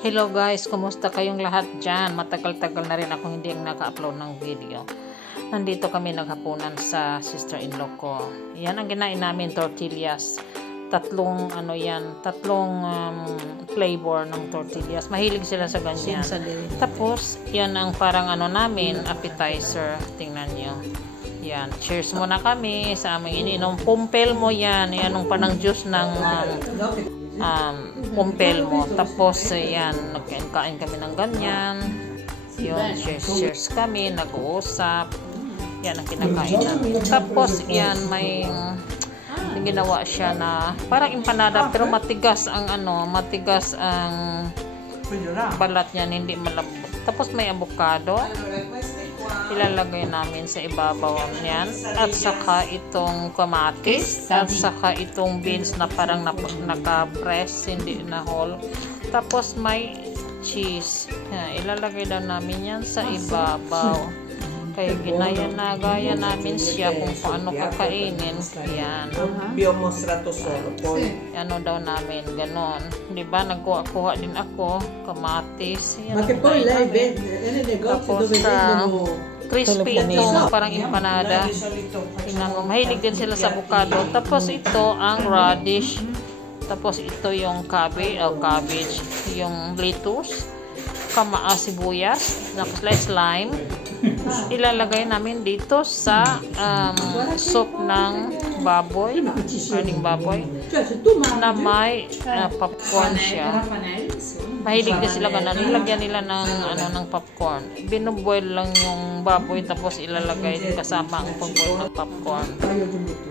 Hello guys, kumusta kayong lahat dyan? Matagal-tagal na rin akong hindi naka-upload ng video. Nandito kami naghapunan sa sister-in-law ko. Yan ang ginain namin, tortillas. Tatlong flavor ng tortillas. Mahilig sila sa ganyan. Tapos, yan ang parang namin, appetizer. Tingnan nyo. Yan, cheers muna kami sa aming ininom. Pumpel mo yan. Yan ang panang juice ng pumpel mo. Tapos, yan, nagkain kami ng ganyan. Yun, cheers kami, nag-uusap. Yan ang kinakain namin. Tapos, yan, may ginawa siya na parang empanada pero matigas ang balat niya, hindi malambot. Tapos may avocado. Ilalagay namin sa ibabaw niyan. At saka itong kamatis. At saka itong beans na parang naka-press, hindi na whole. Tapos may cheese. Ilalagay daw namin yan sa ibabaw. Kaya gaya namin siya kung paano kakainin. Yan. Ano daw namin, ganon. Diba, nagkuha din ako, kamatis. Yan tapos crispy itong parang empanada. Tingnan mo, mahilig din sila sa avocado. Tapos ito ang radish. Tapos ito yung cabbage, yung lettuce, sibuyas, tapos lime. Ilalagay namin dito sa soup ng baboy, baboy na may popcorn siya. Mahilig din sila ganun. Ilagyan nila ng popcorn. Binuboil lang yung baboy tapos ilalagay kasama ang pagboil ng popcorn.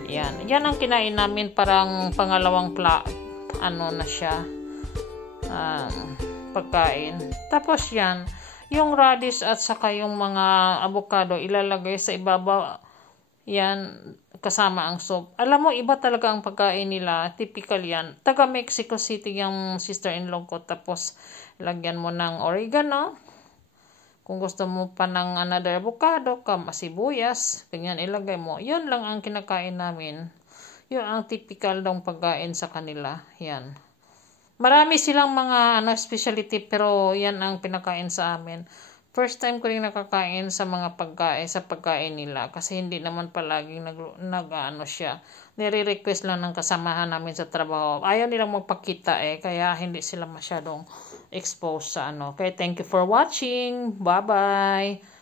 Yan ang kinain namin, parang pangalawang na siya pagkain. Tapos yan, yung radish at saka yung mga avocado ilalagay sa ibabaw, yan, kasama ang soup. Alam mo, iba talaga ang pagkain nila. Typical yan. Taga Mexico City yung sister-in-law ko. Tapos, lagyan mo ng oregano. Kung gusto mo pa ng another avocado, sibuyas, ganyan ilagay mo. Yun lang ang kinakain namin. Yun ang typical daw pagkain sa kanila. Yan. Marami silang mga specialty, pero yan ang pinakain sa amin. First time ko rin nakakain sa mga pagkain nila kasi hindi naman palaging siya. Nire-request lang ng kasamahan namin sa trabaho. Ayaw nilang magpakita kaya hindi sila masyadong exposed sa Kaya thank you for watching. Bye-bye.